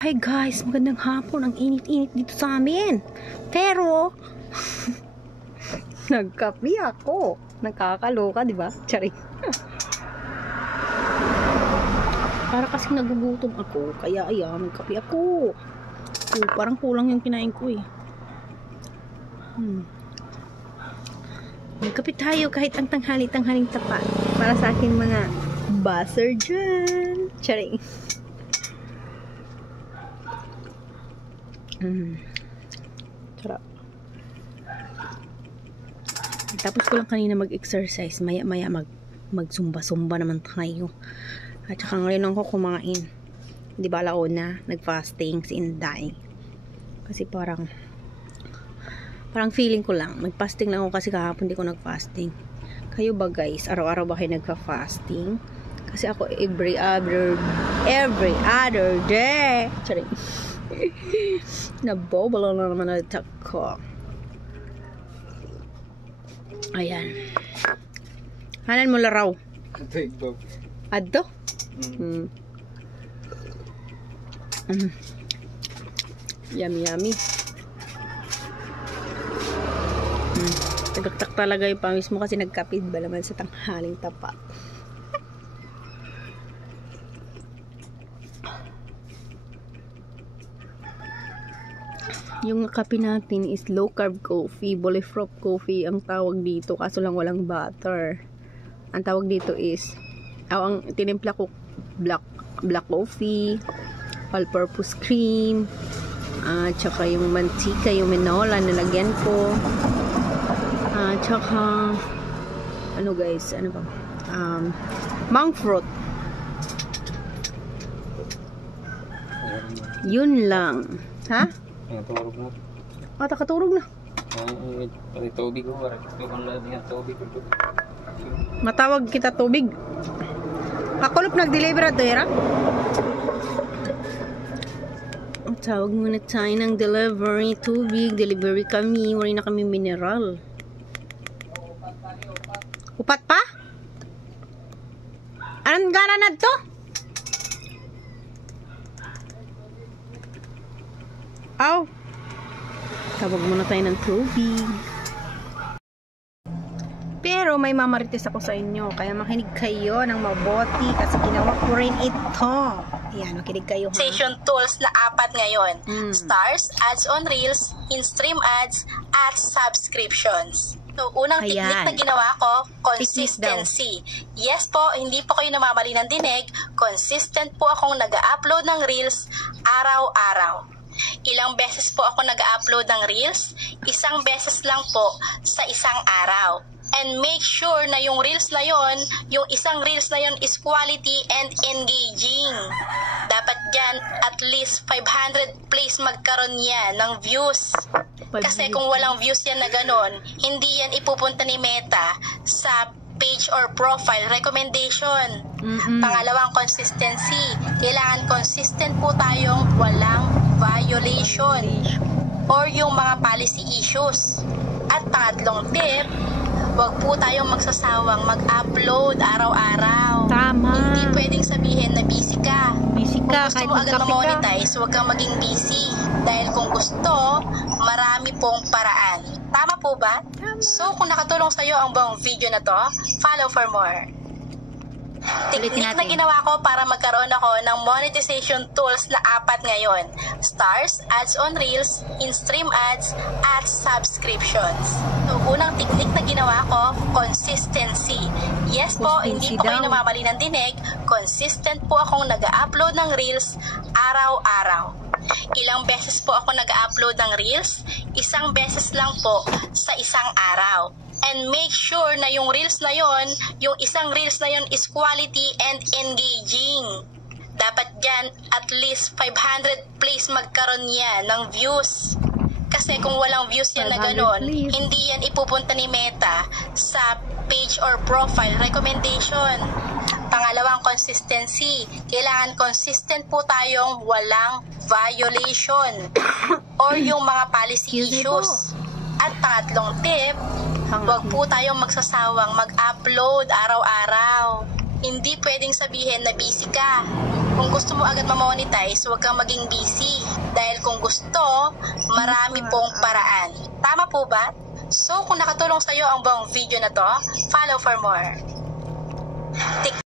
Hi guys, magandang hapon. Ang init-init dito sa amin. Pero, nagkape ako. Nakakaloka, di ba? Charing. Para kasi nagugutom ako. Kaya ayan, nagkape ako. Oh, parang kulang yung kinain ko eh. Nagkape tayo kahit ang tanghali-tanghaling tapat. Para sa akin mga buzzer dyan. Charing. Sarap. Tapos ko lang kanina mag-exercise. Maya-maya mag-zumba-zumba naman tayo. At saka ngayon ako kumain. Di ba launa? Nag-fasting si Inday. Kasi parang feeling ko lang. Nag-fasting lang ako kasi kahapon di ko nag-fasting. Kayo ba guys? Araw-araw ba kayo nagka-fasting? Kasi ako every other day. Sorry. Nabobolo na naman ang itak ko. Ayan. Hanan mo laraw. Adto? Yummy, yummy. Tagaktak talaga yung pangis mo kasi nagkapid ba naman sa tanghaling tapat. Yung kape natin is low carb coffee, Bullifrog coffee ang tawag dito, kaso lang walang butter. Ang tawag dito is ang tinimpla ko black coffee, all purpose cream, tsaka yung mantika, yung minola nilagyan ko, tsaka ano guys, ano ba, monk fruit. Yun lang. Ha? Turog na. Katurog na. Tubig ko. Tubig. Matawag kita tubig. Kakulop nag-deliver at dera. Tawag muna tayo ng delivery. Tubig. Delivery kami. Wala na kami mineral. Upat pa? Anong gana na to? Aw! Tawag muna tayo ng tubig. Pero may mamarites ako sa inyo. Kaya makinig kayo ng mabuti kasi ginawa ko rin ito. Ayan, makinig kayo ha. Station tools na 4 ngayon. Stars, ads on reels, in-stream ads, at subscriptions. So, unang technique na ginawa ko, consistency. Yes po, hindi po kayo namamali ng dinig. Consistent po akong nag-upload ng reels araw-araw. Ilang beses po ako nag-upload ng reels? Isang beses lang po sa isang araw. And make sure na yung reels na yon, yung isang reels na yon is quality and engaging. Dapat dyan at least 500 plays magkaroon yan ng views. Kasi kung walang views yan na ganon, hindi yan ipupunta ni Meta sa page or profile recommendation. Pangalawang, consistency. Kailangan consistent po tayong walang violation or yung mga policy issues. At pangatlong tip, wag po tayong magsasawang mag-upload araw-araw. Tama. Hindi pwedeng sabihin na busy ka. Busy ka, kung gusto mo agad ma-monetize, wag kang maging busy. Dahil kung gusto, marami pong paraan. Tama po ba? Tama. So, kung nakatulong sa'yo ang buong video na to, follow for more. Technique na ginawa ko para magkaroon ako ng monetization tools na 4 ngayon. Stars, ads on reels, in-stream ads, at subscriptions. So, unang technique na ginawa ko, consistency. Yes po, hindi po kayo namamali ng dinig. Consistent po akong nag-upload ng reels araw-araw. Ilang beses po ako nag-upload ng reels? Isang beses lang po sa isang araw. And make sure na yung reels na yon, yung isang reels na yon is quality and engaging. Dapat dyan at least 500 plays magkaroon yan ng views. Kasi kung walang views yan na ganon, hindi yan ipupunta ni Meta sa page or profile recommendation. Pangalawang, consistency. Kailangan consistent po tayong walang violation or yung mga policy issues. At pangatlong tip, wag po tayong magsasawang mag-upload araw-araw. Hindi pwedeng sabihin na busy ka. Kung gusto mo agad ma-monetize, huwag kang maging busy. Dahil kung gusto, marami pong paraan. Tama po ba? So, kung nakatulong sa'yo ang buong video na to, follow for more.